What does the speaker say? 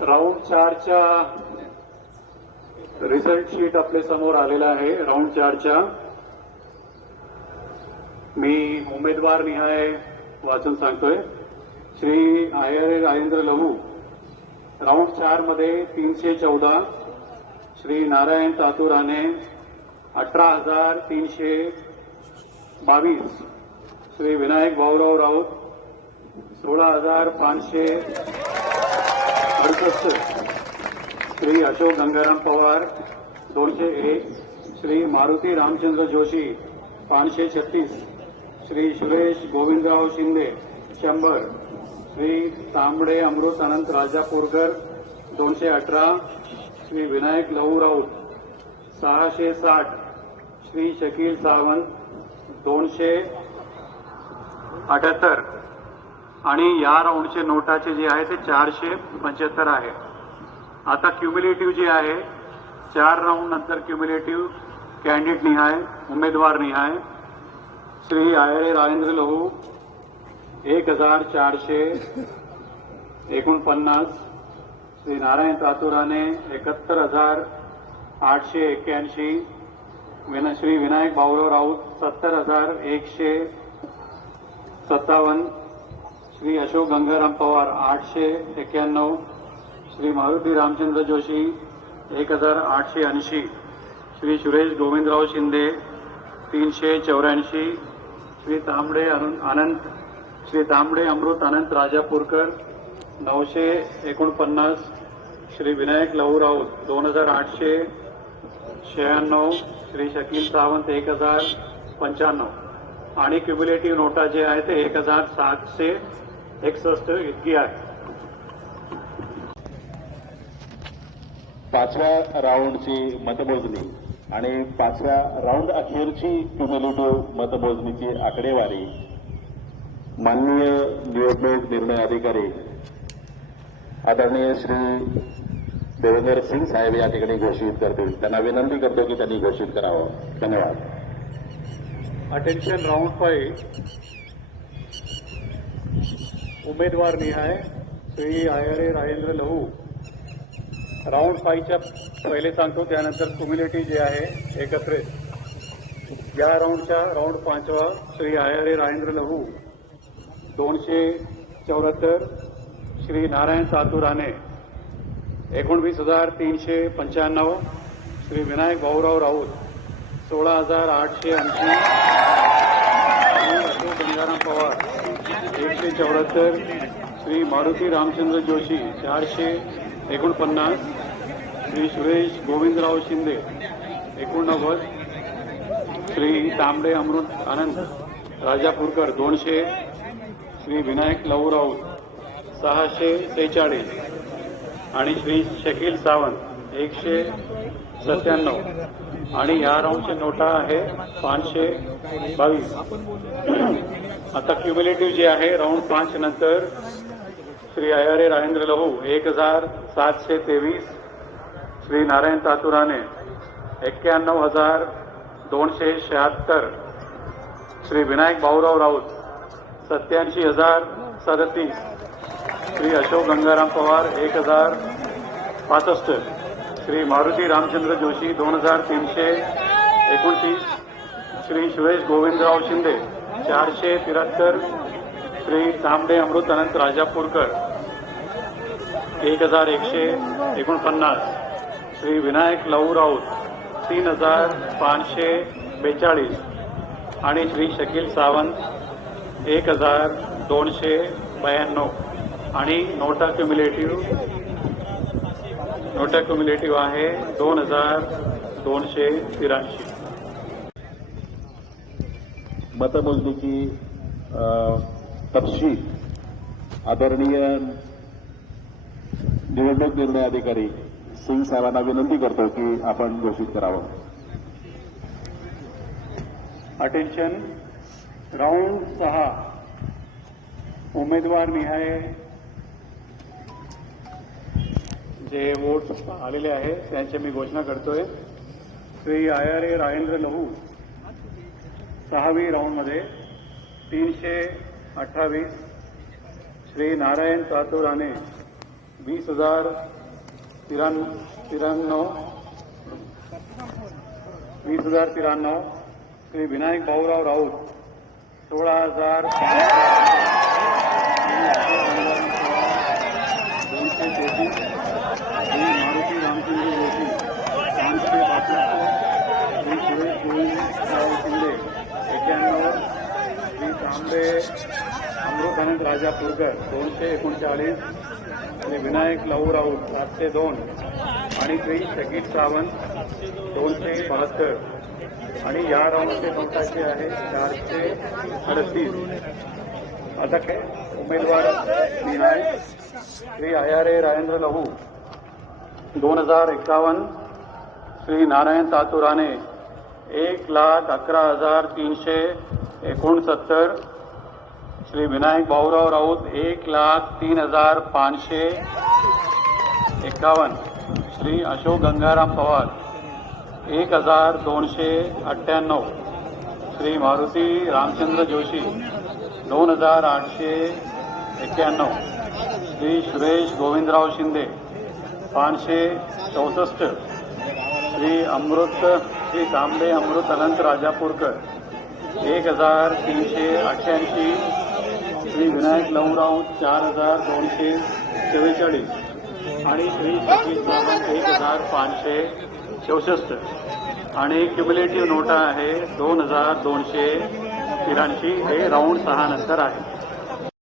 Round चारच्या result sheet आपल्यासमोर आलेला आहे. राऊंड चारच्या मी उमेदवार निहाय वाचून सांगतोय. श्री आयर राजेंद्र लहू राऊंड चारमध्ये तीनशे चौदा श्री नारायण तातुराने अठरा हजार तीनशे बावीस श्री विनायक भाऊराव राऊत सोळा हजार पाचशे अडुसष्ट श्री अशोक गंगाराम पवार दोनशे एक श्री मारुती रामचंद्र जोशी पाचशे छत्तीस श्री सुरेश गोविंदराव शिंदे शंभर. श्री तांबडे अमृत अनंत राजापूरकर दोनशे अठरा. श्री विनायक लहू राऊत सहाशे साठ. श्री शकील सावंत दोनशे अठ्याहत्तर. आणि या राऊंडचे नोटाचे जे आहे ते चारशे पंच्याहत्तर आहे. आता क्युम्युलेटिव्ह जे आहे चार राऊंड नंतर क्युम्युलेटिव्ह कॅन्डिडेट निहाय उमेदवार निहाय. श्री आयरे राजेंद्र लहू एक हजार चारशे एकोणपन्नास. श्री नारायण तातुराने एकाहत्तर हजार आठशे एक्क्याऐंशी. विना श्री विनायक भाऊराव राऊत सत्तर हजार एकशे सत्तावन्न. श्री अशोक गंगाराम पवार आठशे एक्क्याण्णव. श्री मारुती रामचंद्र जोशी एक हजार आठशे ऐंशी. श्री सुरेश गोविंदराव शिंदे तीनशे चौऱ्याऐंशी श्री तांबडे अनंत श्री तांबडे अमृत अनंत राजापूरकर नऊशे एकोणपन्नास श्री विनायक लहू राऊत दोन हजार आठशे शहाण्णव श्री शकील सावंत एक हजार पंच्याण्णव. आणि क्युम्युलेटिव्ह नोटा जे आहे ते एक हजार सातशे एकसष्ट इतकी आहे पाचव्या राऊंडची मतमोजणी. आणि पाचव्या राऊंड अखेरची क्युम्युलेटिव्ह मतमोजणीची आकडेवारी माननीय निवडणूक निर्णय अधिकारी आदरणीय श्री देवेंद्र सिंग साहेब या ठिकाणी घोषित करतील. त्यांना विनंती करतो की त्यांनी घोषित करावं. धन्यवाद. अटेन्शन राऊंड फाईव्ह उमेदवार निहाय श्री आयरे राजेंद्र लहू. राऊंड फाईव्हच्या पहिले सांगतो त्यानंतर कम्युनिटी जे आहे एकत्रित. या राऊंडच्या राऊंड पाचवा श्री आयरे राजेंद्र लहू दोनशे चौऱ्याहत्तर श्री नारायण सातुराने एकोणवीस हजार तीनशे पंच्याण्णव श्री विनायक भाऊराव राऊत सोळा हजार आठशे ऐंशी अशोक गंगाराम पवार एकशे चौऱ्याहत्तर श्री मारुती रामचंद्र जोशी चारशे एकोणपन्नास श्री सुरेश गोविंदराव शिंदे एकोणनव्वद श्री तांबडे अमृत आनंद राजापूरकर दोनशे श्री विनायक लहू राऊत सहाशे सेहेचाळीस आणि श्री शकील सावंत एकशे सत्त्याण्णव. आणि या राऊंडचे नोटा आहे पाचशे बावीस. आता क्युम्युलेटिव्ह जे आहे राऊंड पाच नंतर श्री अयारे राजेंद्र लहू एक हजार सातशे तेवीस. श्री नारायण तातुराने एक्क्याण्णव हजार दोनशे शहात्तर. श्री विनायक भाऊराव राऊत सत्याऐंशी हजार सदतीस. श्री अशोक गंगाराम पवार एक हजार पासष्ट. श्री मारुती रामचंद्र जोशी दोन हजार तीनशे एकोणतीस. श्री सुरेश गोविंदराव शिंदे चारशे त्र्याहत्तर. श्री तांबडे अमृत अनंत राजापूरकर एक हजार एकशे एकोणपन्नास. श्री विनायक लहू राऊत तीन हजार पाचशे बेचाळीस आणि श्री शकील सावंत एक हजार दोनशे ब्याण्णव आणि नोटा क्युम्युलेटिव्ह नोटा क्युम्युलेटिव्ह आहे दोन हजार दोनशे त्र्याऐंशी मतमोजणीची तपशील. आदरणीय निवडणूक निर्णय अधिकारी सिंग साहेबांना विनंती करतो की आपण घोषित करावं. अटेन्शन राऊंड सहा. उमेदवार निहाय. जे वोट आलेले आहेत त्यांची मी घोषणा करतोय. Shri I R A Rajendra Lahu सहावी राऊंडमध्ये तीनशे अठ्ठावीस श्री नारायण चातुराने वीस हजार तिरान त्र्याण्णव वीस हजार त्र्याण्णव श्री विनायक भाऊराव राऊत सोळा हजार दोनशे तेहतीस श्री मारुती रामचंद्र जोशी पाचशे बासष्ट श्री सुरेश गोविंदराव शिंदे एक्क्याण्णव श्री तांबे राजा राजापूरकर दोनशे एकोणचाळीस आणि विनायक लहू राऊत सातशे दोन आणि श्री शकीत सावंत दोनशे बहात्तर. आणि या राऊंडचे संस्थाचे आहे चारशे अडतीस. आता काय उमेदवार निहाय Shri I R A Rajendra Lahu दोन हजार एकावन्न. श्री नारायण तातुराने एक लाख अकरा हजार तीनशे एकोणसत्तर. श्री विनायक भाऊराव राऊत एक लाख तीन हजार पाचशे एकावन्न. श्री अशोक गंगाराम पवार एक हजार दोनशे अठ्ठ्याण्णव. श्री मारुती रामचंद्र जोशी दोन हजार आठशे एक्क्याण्णव. श्री सुरेश गोविंदराव शिंदे पाचशे चौसष्ट. श्री अमृत श्री तांबे अमृत अनंत राजापूरकर एक हजार तीनशे अठ्ठ्याऐंशी. श्री विनायक लवराव चार हजार दोनशे चव्वेचाळीस आणि श्री सतीश सावंत एक हजार पाचशे चौसष्ट. आणि क्युम्युलेटिव्ह नोटा आहे दोन हजार दोनशे त्र्याऐंशी हे राऊंड सहा नंतर आहे.